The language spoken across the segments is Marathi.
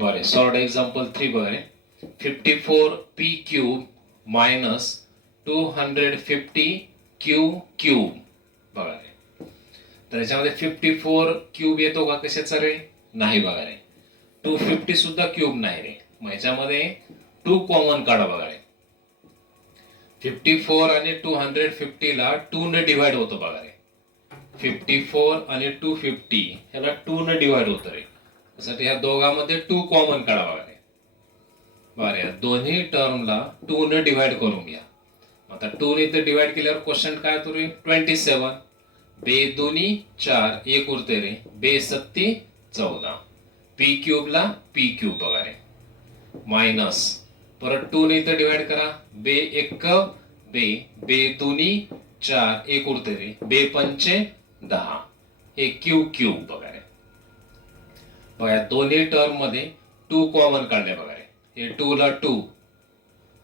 बरे सॉल्व एक्झाम्पल 3 बघा रे 54p cube minus 250 Q cube बघा रे. तर याच्यामध्ये 54 क्यूब येतो का कशाचा रे? नाही बघा रे. 250 सुद्धा क्यूब नाही रे. मग याच्यामध्ये 2 कॉमन काढा बघा रे. 54 आणि 250 ला 2 ने डिवाइड होतो बघा रे. 54 आणि 250 ह्याला 2 ने डिवाइड होतं रे. त्यासाठी ह्या दोघांमध्ये 2 कॉमन काढा बघा रे. बरं दोन्ही टर्मला 2 ने डिवाइड करून घ्या. आता 2 ने इथे डिवाइड केल्यावर क्वेश्चन काय होतो रे? 27 बे दोन्ही 4 एक उरते रे. बे सत्ती 14 पी क्यूब ला पी क्यूब बघा रे मायनस परत 2 ने इथे डिवाइड करा. बे एक बे बे दोन्ही 4 एक उरते रे. बे पंचे 10 हे क्यूब क्यूब बघा रे. बघा दोन्ही टर्म मध्ये 2 कॉमन काढले बघा रे. हे 2 ला 2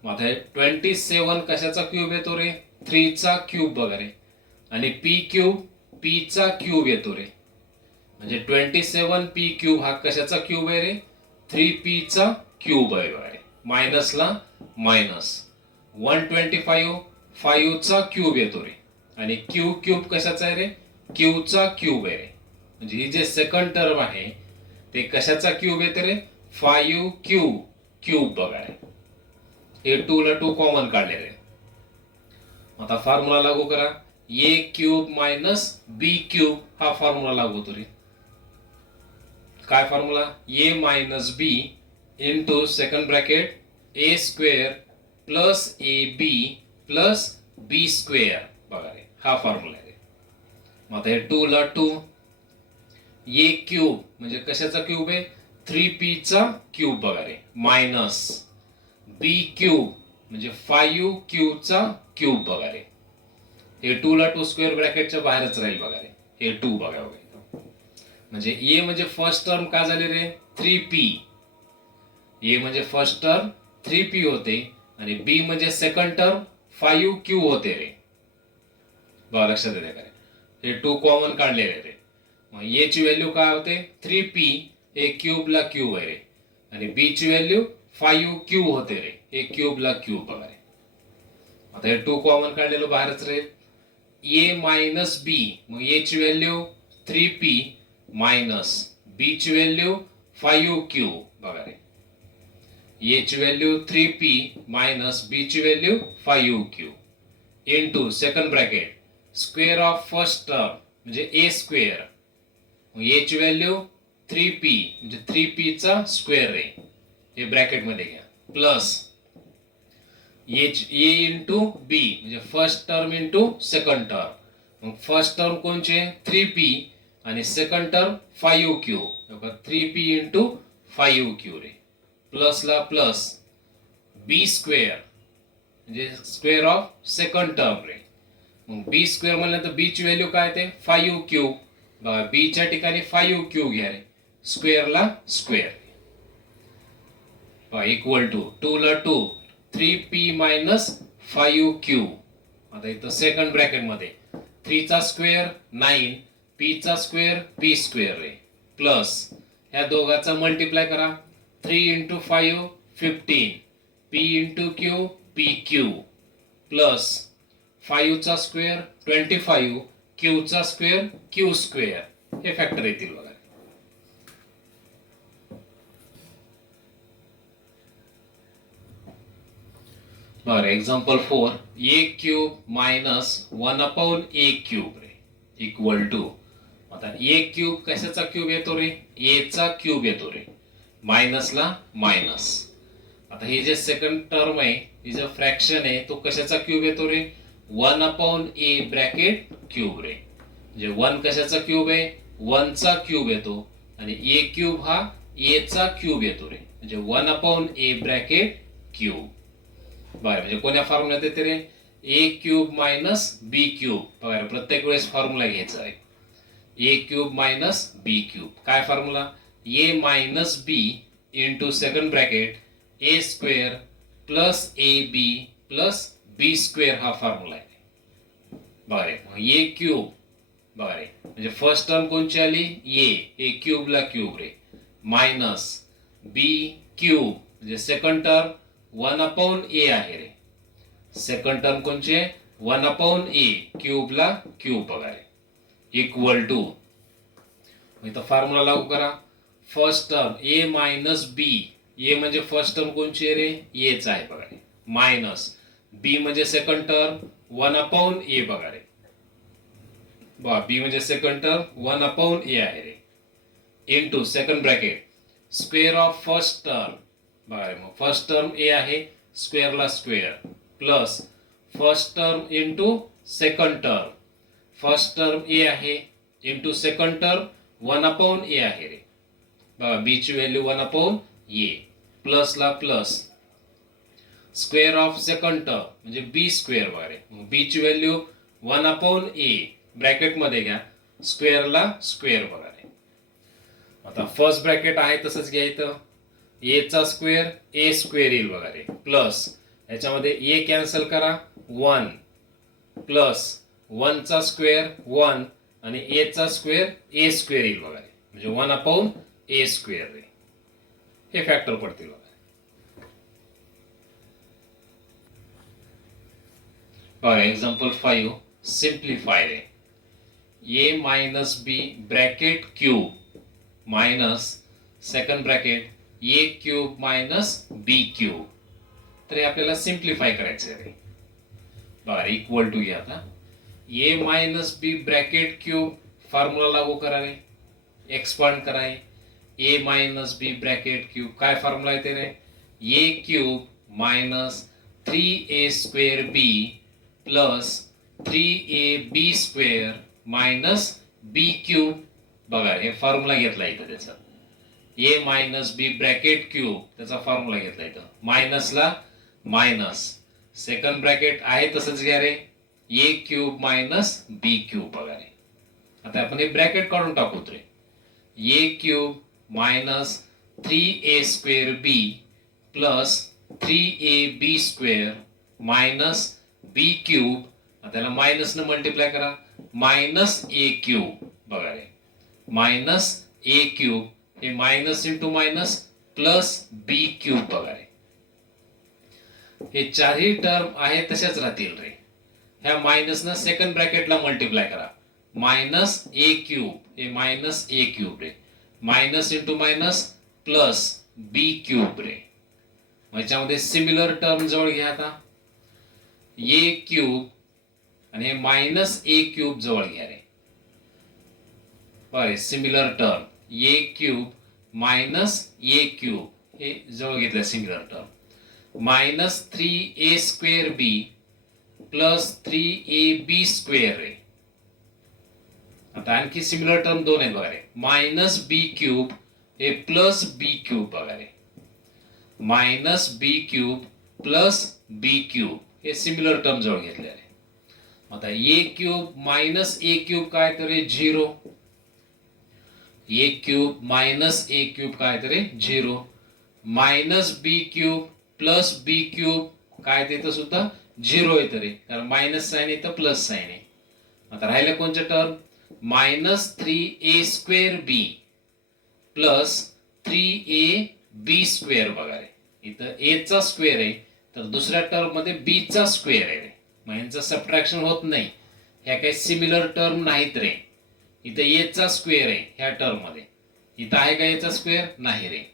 मग 27 कशाचा क्यूब येतो रे? 3 चा क्यूब बघा रे. आणि पी क्यूब पी चा क्यूब येतो रे. म्हणजे 27 पी क्यूब हा कशाचा क्यूब आहे रे? 3p चा क्यूब आहे बघा रे. मायनस ला मायनस 125 5 चा क्यूब येतो रे. आणि क्यू क्यूब कशाचा आहे रे? क्यू चा क्यूब आहे रे. म्हणजे ही जे सेकंड टर्म आहे ते कशाचा क्यूब येते रे? 5 क्यूब क्यूब बघा रे. हे 2 ला 2 कॉमन काढले रे. आता फॉर्म्युला लागू करा. A cube minus b cube हा फॉर्म्युला लागू होतो रे. काय formula? A minus b into second bracket a square plus A B plus B square बघा रे. हा फॉर्म्युला आहे. मग आता हे 2 ला 2 ए क्यूब म्हणजे कशाचा क्यूब आहे? 3p चा क्यूब बघा रे मायनस बी क्यूब म्हणजे 5q चा क्यूब बघा रे. हे 2 ला 2 स्क्वेअर ब्रॅकेटच्या बाहेरच राहील बघा रे. हे 2 बघा बघा. म्हणजे ए म्हणजे फर्स्ट टर्म काय झाले रे? 3p. ए म्हणजे फर्स्ट टर्म 3p होते आणि बी म्हणजे सेकंड टर्म 5q होते रे. बघा लक्षात येते का रे? हे 2 कॉमन काढलेले रे. मग ए ची व्हॅल्यू काय होते? 3p हे क्यूब ला क्यूब आहे रे. आणि बी ची व्हॅल्यू 5q होते रे. हे क्यूब ला क्यूब बघा रे. आता हे 2 कॉमन काढलेलं बाहेरच रे. ए मायनस बी मग ए ची व्हॅल्यू 3p मायनस बी ची व्हॅल्यू 5q बघा रे. ए ची व्हॅल्यू 3p मायनस बी ची value 5q into second bracket square of first term म्हणजे ए स्क्वेअर. ए ची व्हॅल्यू 3p म्हणजे 3p चा स्क्वेअर रे. हे ब्रॅकेट मध्ये घ्या प्लस ए इंटू बी म्हणजे first term into second term. मग फर्स्ट टर्म कोणचे? 3p आणि second term 5q. 3p into 5q रे. प्लस ला प्लस बी स्क्वेअर म्हणजे स्क्वेअर ऑफ सेकंड टर्म रे. मग बी स्क्वेअर म्हणलं तर बी ची व्हॅल्यू काय ते? 5q. बघा बी च्या ठिकाणी 5q घ्या रे. स्क्वेअर ला स्क्वेअर इक्वल टू 2 ला 2 3p मायनस 5q. आता इथं सेकंड ब्रॅकेट मध्ये 3 चा स्क्वेअर 9 p चा स्क्वेअर p स्क्वेअर रे प्लस ह्या दोघांचा मल्टिप्लाय करा. 3 into 5 15 p into q pq plus 5 चा स्क्वेअर 25 q चा स्क्वेअर q स्क्वेअर हे फॅक्टर येतील बघा. बरं example 4 a cube minus 1 upon a cube रे इक्वल टू. आता ए क्यूब कशाचा क्यूब येतो रे? ए चा क्यूब येतो रे. मायनस ला मायनस. आता हे जे सेकंड टर्म आहे हे जो फ्रॅक्शन आहे तो कशाचा क्यूब येतो रे? 1 अपॉन ए ब्रॅकेट क्यूब रे. म्हणजे 1 कशाचा क्यूब आहे? 1 चा क्यूब येतो आणि ए क्यूब हा ए चा क्यूब येतो रे. म्हणजे 1 अपॉन ए ब्रॅकेट क्यूब. बरं म्हणजे कोण्या फॉर्म्युल्यात येते रे? A cube minus b cube. बघा प्रत्येक वेळेस फॉर्म्युला घ्यायचा आहे. A cube minus b cube. काय formula? A minus b into second bracket a square plus A B plus B square हा फॉर्म्युला आहे. बघा ए क्यूब बघा म्हणजे फर्स्ट टर्म कोणची आली? ए क्यूब ला क्यूब रे मायनस बी क्यूब म्हणजे सेकंड टर्म 1/a आहे रे. सेकंड टर्म कोणचे 1/a क्यूबला क्यूब बघा रे इक्वल टू इथं फॉर्म्युला लागू करा. First term a minus B ए म्हणजे फर्स्ट टर्म कोणची रे एच आहे बघा रे मायनस बी म्हणजे सेकंड टर्म 1/a बघा रे बी म्हणजे सेकंड टर्म 1/a आहे रे into second bracket square of first term बघा रे मग फर्स्ट टर्म a आहे स्क्वेअरला square plus first term into second term first term a आहे इनटू सेकंड टर्म 1/a आहे रे बघा b ची व्हॅल्यू 1/a प्लस ला plus square of second term म्हणजे b स्क्वेअर बघा रे b ची व्हॅल्यू 1/a ब्रॅकेट मध्ये घ्या स्क्वेअरला स्क्वेअर बघा रे. आता फर्स्ट ब्रॅकेट आहे तसंच घ्यायचं a चा स्क्वेअर a स्क्वेअर येईल बघा रे प्लस याच्यामध्ये a कॅन्सल करा 1 प्लस 1 चा स्क्वेअर 1 आणि a चा स्क्वेअर a स्क्वेअर येईल बघा रे म्हणजे 1/a स्क्वेअर रे हे फॅक्टर पडतील बघा. बघा example 5 simplify ray a minus b bracket cube minus second bracket a cube minus b cube तर हे आपल्याला सिम्प्लिफाय करायचं आहे रे बघा इक्वल टू घ्या आता a minus b bracket cube formula लागू करा रे एक्सपांड करा a minus b bracket cube काय फॉर्म्युला येते रे a cube minus 3a square b plus 3ab square minus b cube बघा हे फॉर्म्युला घेतला इथं त्याचा a minus b bracket cube त्याचा फॉर्म्युला घेतला इथं मायनसला मायनस सेकंड ब्रॅकेट आहे तसंच घ्या रे a cube minus b cube बघा रे. आता आपण हे ब्रॅकेट काढून टाकू रे a cube minus 3a square b plus 3ab square minus b cube त्याला मायनस न मल्टिप्लाय करा मायनस a क्यूब बघा रे मायनस a क्यूब हे minus into minus plus b cube बघा रे हे चारही टर्म आहे तशाच राहतील रे. ह्या मायनस न सेकंड ब्रॅकेटला मल्टिप्लाय करा मायनस a क्यूब हे मायनस a क्यूब रे minus into minus plus b cube रे. याच्यामध्ये सिमिलर टर्म जवळ घ्या आता a क्यूब आणि हे मायनस a क्यूब जवळ घ्या रे बरे similar term a cube minus a cube हे जवळ घेतलं similar term minus 3a square b plus 3ab square रे. आता आणखी सिमिलर टर्म दोन आहेत बघा रे मायनस b क्यूब हे प्लस b क्यूब बघा रे minus b cube plus b cube हे सिमिलर टर्म जवळ घेतले रे. आता a cube minus a cube काय तर 0 a cube minus a cube काय तर 0 minus b cube plus b cube काय ते सुद्धा 0 येतं रे कारण मायनस साइन आहे तर प्लस साइन आहे. आता राहिलं कोणचं term minus 3a square b plus 3ab square बघा रे इथं a चा स्क्वेअर आहे तर दुसऱ्या टर्म मध्ये b चा स्क्वेअर आहे रे मग यांचं सबट्रॅक्शन होत नाही ह्या काही सिमिलर टर्म नाहीत रे. इथं a चा स्क्वेअर आहे ह्या टर्म मध्ये इथं आहे का a चा स्क्वेअर नाही रे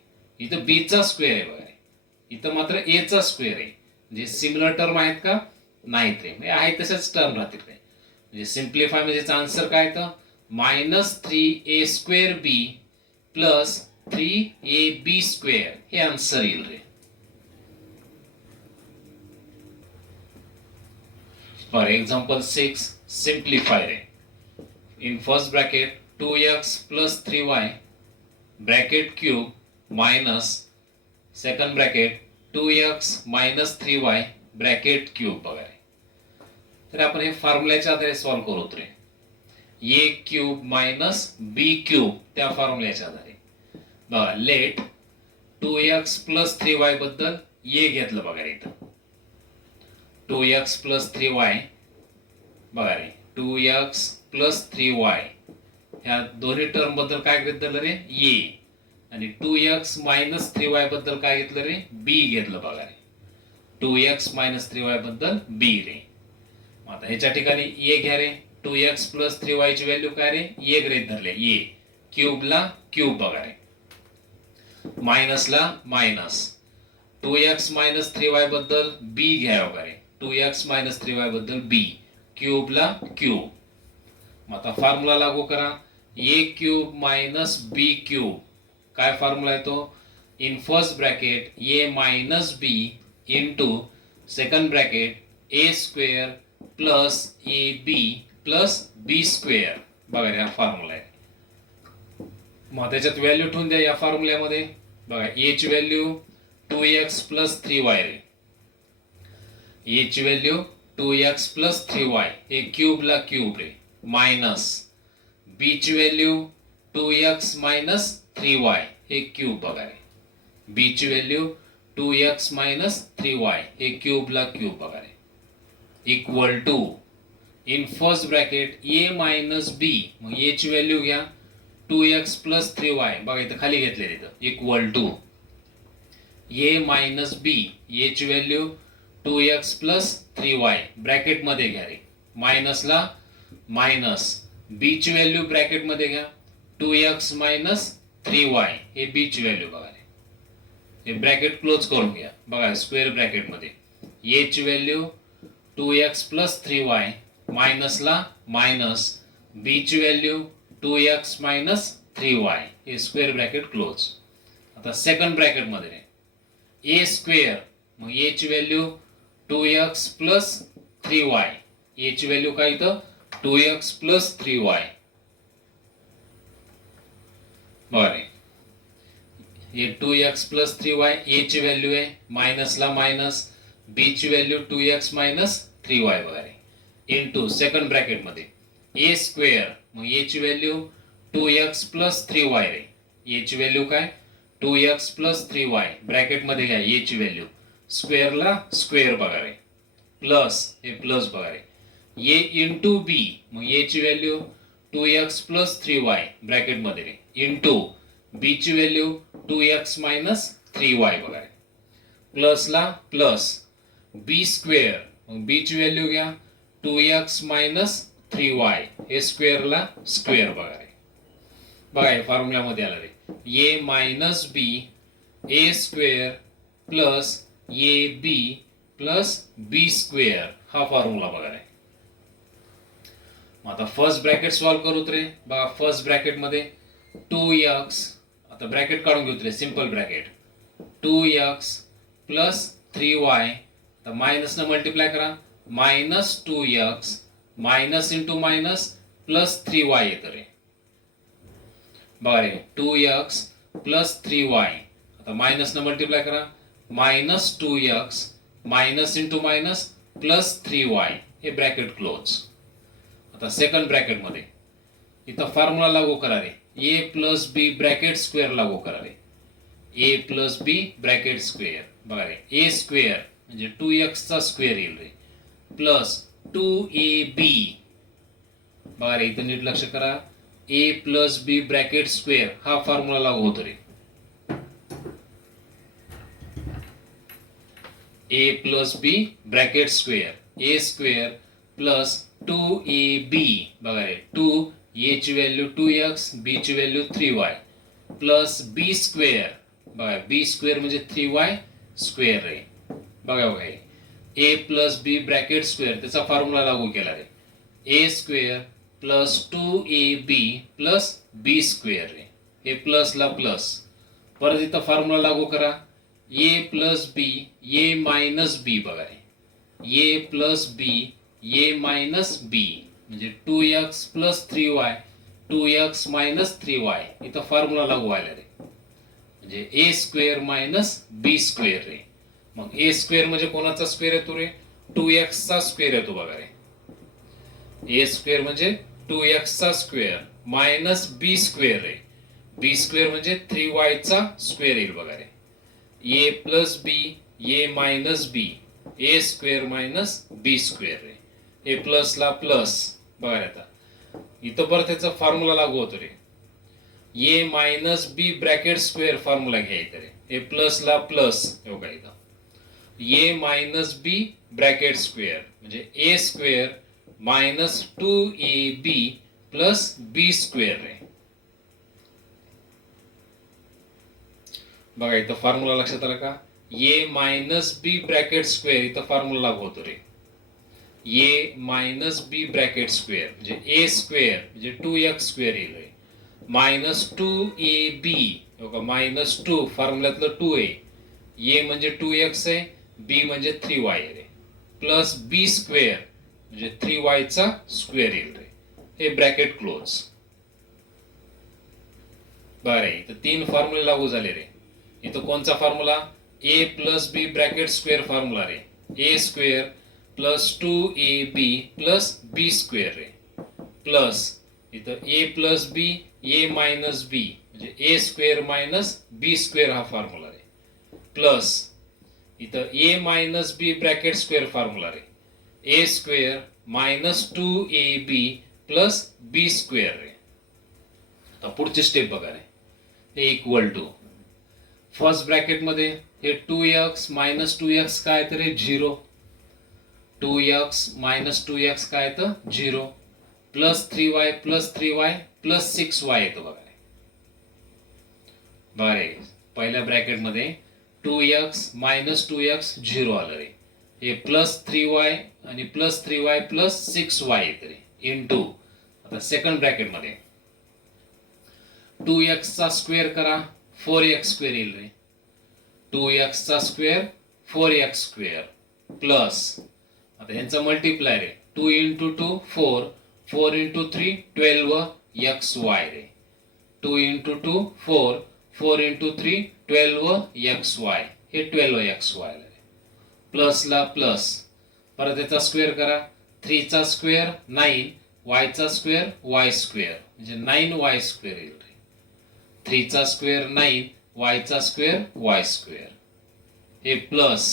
इथं b चा स्क्वेअर आहे बघा रे इथं मात्र a चा स्क्वेअर आहे म्हणजे सिमिलर टर्म आहेत का नाहीत रे म्हणजे आहे तसेच टर्म राहतील रे म्हणजे सिम्प्लिफाय म्हणजे आन्सर काय तर minus 3a square b plus 3ab square हे आन्सर येईल रे. फॉर एक्झाम्पल 6 सिम्प्लिफाय रे in first bracket 2x plus 3y bracket cube minus second bracket 2x minus 3y bracket cube बघा रे. तर आपण हे फॉर्म्युल्याच्या आधारे सॉल्व्ह करू रे a cube minus b cube त्या फॉर्म्युल्याच्या आधारे बघा लेट 2x प्लस 3y बद्दल a घेतलं बघा रे इथं 2x प्लस 3y बघा रे 2x प्लस 3y ह्या दोन्ही टर्म बद्दल काय घेतलं रे a आणि 2x मायनस 3y बद्दल काय घेतलं रे? बी घेतलं बघा रे. 2x मायनस 3y बद्दल बी रे. आता ह्याच्या ठिकाणी ए घ्या रे. 2x प्लस 3y ची व्हॅल्यू काय रे? ए गृहीत धरले. ए क्यूबला क्यूब बघा रे. मायनसला मायनस. 2x मायनस 3y बद्दल बी घ्या वगैरे. 2x मायनस 3y बद्दल बी क्यूबला क्यूब. मग आता फॉर्म्युला लागू करा. A cube minus b cube. काय फॉर्म्युला येतो? In first bracket A minus b into second bracket a square plus A B plus B square. बघा हा फॉर्म्युला आहे. मग त्याच्यात व्हॅल्यू ठेवून द्या या फॉर्म्युल्यामध्ये. बघा ए ची व्हॅल्यू 2x प्लस 3y रे. ए ची व्हॅल्यू 2x प्लस 3y हे क्यूबला क्यूब रे. मायनस बी ची व्हॅल्यू 2x मायनस 3y हे क्यूब बघा रे. बी ची व्हॅल्यू 2x मायनस 3y हे क्यूबला क्यूब बघा रे. Equal to in first bracket A minus B. मग ए ची व्हॅल्यू घ्या 2x प्लस 3y. बघा इथं खाली घेतलेली इथं. Equal to A minus B. ए ची value 2x plus 3y bracket मध्ये घ्या रे. मायनसला मायनस बी ची व्हॅल्यू ब्रॅकेट मध्ये घ्या 2x मायनस 3y हे बी ची व्हॅल्यू बघा रे. हे ब्रॅकेट क्लोज करून घ्या. बघा स्क्वेअर ब्रॅकेट मध्ये ए ची व्हॅल्यू 2x प्लस 3y मायनसला मायनस बी ची व्हॅल्यू 2x मायनस 3y हे स्क्वेअर ब्रॅकेट क्लोज. आता सेकंड ब्रॅकेट मध्ये ए स्क्वेअर. मग ए ची व्हॅल्यू 2x प्लस 3y. ए ची व्हॅल्यू काय इथं? 2x plus 3y. बरं हे 2x प्लस 3y ए ची व्हॅल्यू आहे. मायनसला मायनस बी ची व्हॅल्यू 2x मायनस 3y बघा रे. इंटू सेकंड ब्रॅकेट मध्ये ए स्क्वेअर. मग ए ची व्हॅल्यू 2x प्लस 3y रे. ए ची व्हॅल्यू काय? 2x प्लस 3y ब्रॅकेट मध्ये घ्या ए ची व्हॅल्यू. स्क्वेअरला स्क्वेअर बघा रे. प्लस हे प्लस बघा रे. ए इंटू बी. मग ए ची value 2x plus 3y bracket मध्ये रे. इंटू बी ची व्हॅल्यू 2x मायनस 3y बघा रे. प्लसला प्लस बी स्क्वेअर. मग बी ची व्हॅल्यू घ्या 2x मायनस 3y हे स्क्वेअरला स्क्वेअर बघा रे. बघा हे फॉर्म्युल्यामध्ये आला रे. A minus B A square plus A B plus B square हा फॉर्म्युला बघा रे. आता फर्स्ट ब्रॅकेट सॉल्व्ह करूत रे. बघा फर्स्ट ब्रॅकेट मध्ये 2x. आता ब्रॅकेट काढून घेऊत रे. Simple bracket 2x plus 3y. आता मायनस न मल्टिप्लाय करा. Minus 2x minus into minus plus 3y येतं रे. बघा रे 2x प्लस 3y. आता मायनस न मल्टिप्लाय करा. Minus 2x minus into minus plus 3y हे ब्रॅकेट क्लोज. आता सेकंड ब्रॅकेट मध्ये इथं फॉर्म्युला लागू करा रे. ए प्लस बी ब्रॅकेट स्क्वेअर लागू करा रे. ए प्लस बी ब्रॅकेट स्क्वेअर. बघा रे ए स्क्वेअर म्हणजे 2x चा स्क्वेअर येईल रे. Plus 2ab. बघा रे इथं नीट लक्ष करा. ए प्लस बी ब्रॅकेट स्क्वेअर हा फॉर्म्युला लागू होतो रे. ए प्लस बी ब्रॅकेट स्क्वेअर ए स्क्वेअर प्लस 2ab. बघा रे 2 ए ची व्हॅल्यू 2x बी ची व्हॅल्यू 3y प्लस बी स्क्वेअर. बघा बी स्क्वेअर म्हणजे 3y स्क्वेअर रे. बघा बघा ए प्लस बी ब्रॅकेट स्क्वेअर त्याचा फॉर्म्युला लागू केला रे. ए स्क्वेअर प्लस 2ab प्लस बी स्क्वेअर रे. हे प्लसला प्लस. परत इथं फॉर्म्युला लागू करा. ए प्लस बी ए मायनस बी. बघा रे ए प्लस बी ए मायनस बी म्हणजे 2x plus 3y 2x minus 3y इथं फॉर्म्युला लागू व्हायला रे. म्हणजे ए स्क्वेअर मायनस बी स्क्वेअर रे. मग ए स्क्वेअर म्हणजे कोणाचा स्क्वेअर येतो रे? 2x चा स्क्वेअर येतो बघा रे. ए स्क्वेअर म्हणजे 2x चा स्क्वेअर मायनस बी स्क्वेअर रे. बी स्क्वेअर म्हणजे 3y चा स्क्वेअर येईल बघा रे. ए plus B A minus B A square minus B square ray. A प्लसला plus. बघा रे आता इथं परत त्याचा फॉर्म्युला लागू होतो रे. A minus B bracket square formula घ्यायचा रे. हे प्लसला प्लस हे बघा इथं ए मायनस बी ब्रॅकेट स्क्वेअर म्हणजे ए स्क्वेअर मायनस 2ab प्लस बी स्क्वेअर रे. बघा इथं फॉर्म्युला लक्षात आला का. ए मायनस बी ब्रॅकेट स्क्वेअर इथं फॉर्म्युला लागू होतो रे. A minus B bracket square म्हणजे ए स्क्वेअर म्हणजे 2x स्क्वेअर येईल रे. मायनस 2ab मायनस 2 फॉर्म्युल्यातलं 2 आहे. ए म्हणजे 2x आहे, बी म्हणजे 3y रे, प्लस बी स्क्वेअर म्हणजे 3y चा स्क्वेअर येईल रे. हे ब्रॅकेट क्लोज. बरं इथं 3 फॉर्म्युले लागू झाले रे. इथं कोणचा फॉर्म्युला. ए प्लस बी ब्रॅकेट स्क्वेअर फॉर्म्युला रे. ए स्क्वेअर प्लस 2ab प्लस बी स्क्वेअर रे, प्लस इथं ए प्लस बी ए मायनस बी म्हणजे ए स्क्वेअर मायनस बी स्क्वेअर हा फॉर्म्युला रे, प्लस इथं ए मायनस बी ब्रॅकेट स्क्वेअर फॉर्म्युला रे. ए स्क्वेअर मायनस 2ab प्लस बी स्क्वेअर रे. आता पुढची स्टेप बघा रे. हे इक्वल टू फर्स्ट ब्रॅकेट मध्ये हे 2x मायनस 2x काय तर 0, 2x मायनस 2x काय तर 0, प्लस 3y प्लस 6y येतो बघा. बरे पहिल्या ब्रॅकेट मध्ये 2x मायनस 2x 0 आलं रे. हे प्लस 3y आणि प्लस 3y प्लस 6y येत रे इंटू. आता सेकंड ब्रॅकेट मध्ये 2x चा स्क्वेअर करा 4x स्क्वेअर येईल रे. 2x चा स्क्वेअर 4x स्क्वेअर प्लस आता यांचा मल्टिप्लाय रे. 2 इंटू 2 4, 4 इंटू 3 12xy रे. 2 इंटू 2 4, 4 इंटू 3 12xy हे 12xy रे. प्लस ला प्लस परत याचा स्क्वेअर करा. 3 चा स्क्वेअर 9, y चा स्क्वेअर y स्क्वेअर म्हणजे 9y स्क्वेअर येईल रे. 3 चा स्क्वेअर 9, y चा स्क्वेअर y स्क्वेअर हे प्लस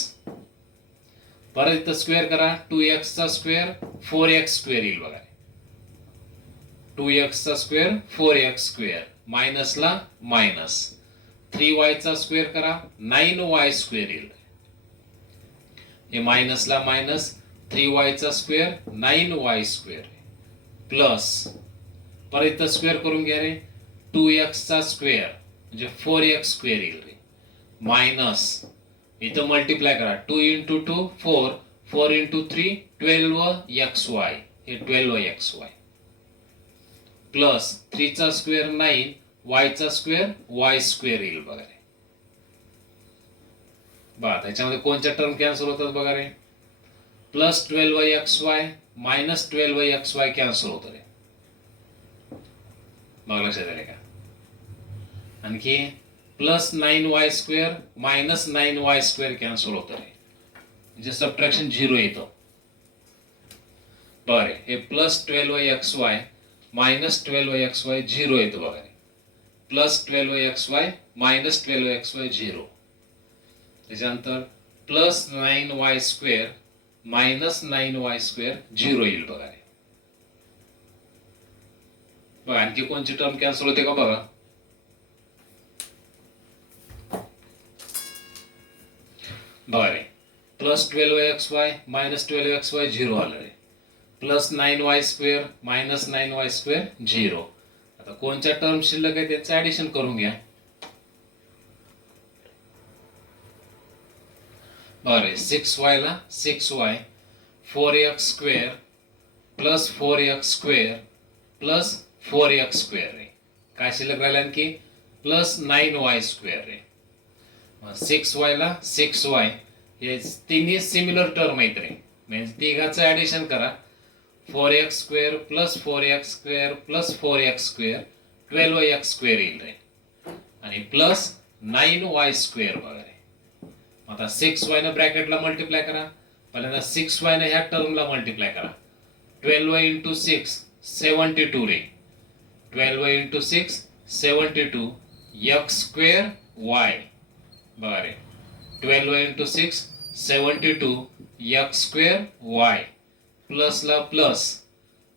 परत इथं स्क्वेअर करा. 2x चा स्क्वेअर 4x स्क्वेअर येईल बघा. 2x चा स्क्वेअर 4x स्क्वेअर मायनस ला मायनस. 3y चा स्क्वेअर करा 9y स्क्वेअर येईल. हे मायनस ला मायनस 3y चा स्क्वेअर 9y स्क्वेअर प्लस परत इथं स्क्वेअर करून घ्या रे. 2x चा स्क्वेअर म्हणजे 4x स्क्वेअर येईल रे, मायनस इथं मल्टिप्लाय करा. 2 इंटू 2 4, 4 इंटू 3 12xy हे 12xy प्लस 3 चा स्क्वेअर 9, y चा स्क्वेअर y स्क्वेअर येईल बघा रे. बघा त्याच्यामध्ये कोणत्या टर्म कॅन्सल होतात बघा रे. Plus 12xy minus 12xy cancel होतं रे. बघा लक्षात आले का. आणखी plus 9y square minus 9y square cancel होतं रे, म्हणजे सबट्रॅक्शन 0 येतं. बरे हे प्लस 12xy मायनस 12xy 0 येतं बघा रे. Plus 12xy minus 12xy 0. त्याच्यानंतर plus 9y square minus 9y square 0 येईल बघा रे. बघा आणखी कोणची टर्म कॅन्सल होते का बघा. बरे प्लस 12xy मायनस 12xy 0 आलं रे. Plus 9y square minus 9y square 0. आता कोणत्या टर्म शिल्लक आहे त्याचं ऍडिशन करून घ्या. बरे 6y ला 6y 4x square plus 4x square plus 4x square रे. काय शिल्लक राहिलं आणखी प्लस 9y स्क्वेअर रे. 6y ला 6y हे तिन्ही सिमिलर टर्म आहेत रे, म्हणजे तिघाचं ऍडिशन करा. 4x square plus 4x square plus 4x square 12x square येईल रे, आणि प्लस 9y स्क्वेअर बघा रे. आता 6y ने ब्रॅकेटला मल्टिप्लाय करा. पहिल्यांदा 6y ने ह्या टर्मला मल्टिप्लाय करा. 12y इंटू 6 72 रे. 12y into 6 72 x square y बघा रे. 12y into 6 72 x square y plus ला प्लस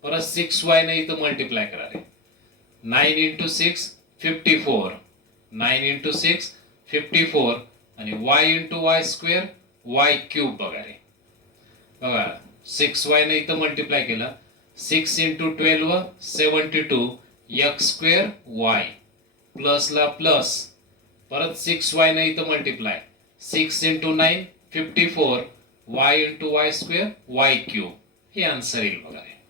परत 6y ने इथं मल्टिप्लाय करा रे. 9 इंटू 6 54, 9 into 6 54 आणि y into y square y cube बघा रे. बघा 6y ने इथं मल्टिप्लाय केलं, 6 into 12 72 x square y प्लसला plus, परत 6y ने इथं multiply, 6 into 9 54 y into y square y cube, हे आन्सर येईल बघा रे.